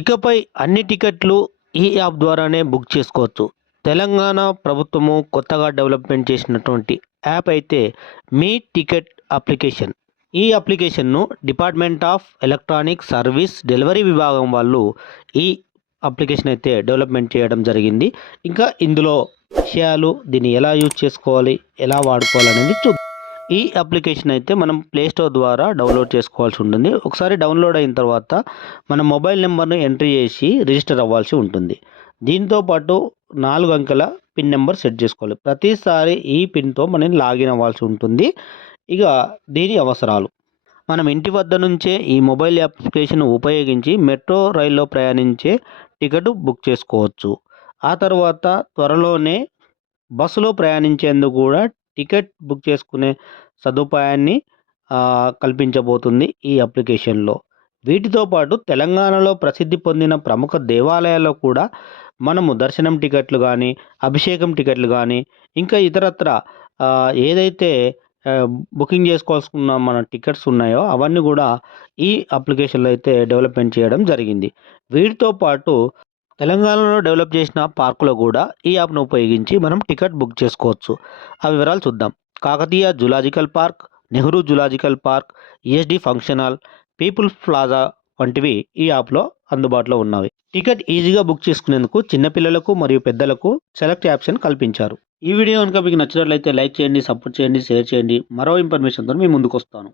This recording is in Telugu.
ఇకపై అన్ని టికెట్లు ఈ యాప్ ద్వారానే బుక్ చేసుకోవచ్చు. తెలంగాణ ప్రభుత్వము కొత్తగా డెవలప్మెంట్ చేసినటువంటి యాప్ అయితే మీ టికెట్ అప్లికేషన్. ఈ అప్లికేషన్ను department of electronic service delivery విభాగం వాళ్ళు ఈ అప్లికేషన్ అయితే డెవలప్మెంట్ చేయడం జరిగింది. ఇంకా ఇందులో విషయాలు, దీన్ని ఎలా యూజ్ చేసుకోవాలి, ఎలా వాడుకోవాలనేది చూద్దాం. ఈ అప్లికేషన్ అయితే మనం ప్లేస్టోర్ ద్వారా డౌన్లోడ్ చేసుకోవాల్సి ఉంటుంది. ఒకసారి డౌన్లోడ్ అయిన తర్వాత మన మొబైల్ నెంబర్ను ఎంట్రీ చేసి రిజిస్టర్ అవ్వాల్సి ఉంటుంది. దీంతో పాటు 4 అంకెల పిన్ నెంబర్ సెట్ చేసుకోవాలి. ప్రతిసారి ఈ పిన్తో మనం లాగిన్ అవ్వాల్సి ఉంటుంది. ఇక దీని అవసరాలు: మనం ఇంటి వద్ద నుంచే ఈ మొబైల్ అప్లికేషన్ ఉపయోగించి మెట్రో రైల్లో ప్రయాణించే టికెట్ బుక్ చేసుకోవచ్చు. ఆ తర్వాత త్వరలోనే బస్సులో ప్రయాణించేందుకు కూడా టికెట్ బుక్ చేసుకునే సదుపాయాన్ని కల్పించబోతుంది ఈ అప్లికేషన్లో. వీటితో పాటు తెలంగాణలో ప్రసిద్ధి పొందిన ప్రముఖ దేవాలయాల్లో కూడా మనము దర్శనం టికెట్లు కానీ, అభిషేకం టికెట్లు కానీ, ఇంకా ఇతరత్ర ఏదైతే బుకింగ్ చేసుకోవాల్సుకున్న మన టికెట్స్ ఉన్నాయో అవన్నీ కూడా ఈ అప్లికేషన్లో అయితే డెవలప్మెంట్ చేయడం జరిగింది. వీటితో పాటు తెలంగాణలో డెవలప్ చేసిన పార్కులో కూడా ఈ యాప్ను ఉపయోగించి మనం టికెట్ బుక్ చేసుకోవచ్చు. ఆ వివరాలు చూద్దాం. Kakatiya zoological park, Nehru zoological park, ESD function hall, people's plaza వంటివి ఈ యాప్లో అందుబాటులో ఉన్నవి. టికెట్ ఈజీగా బుక్ చేసుకునేందుకు చిన్నపిల్లలకు మరియు పెద్దలకు సెలెక్ట్ ఆప్షన్ కల్పించారు. ఈ వీడియో కనుక మీకు నచ్చినట్లయితే లైక్ చేయండి, సపోర్ట్ చేయండి, షేర్ చేయండి. మరో ఇన్ఫర్మేషన్తో మీ ముందుకు వస్తాను.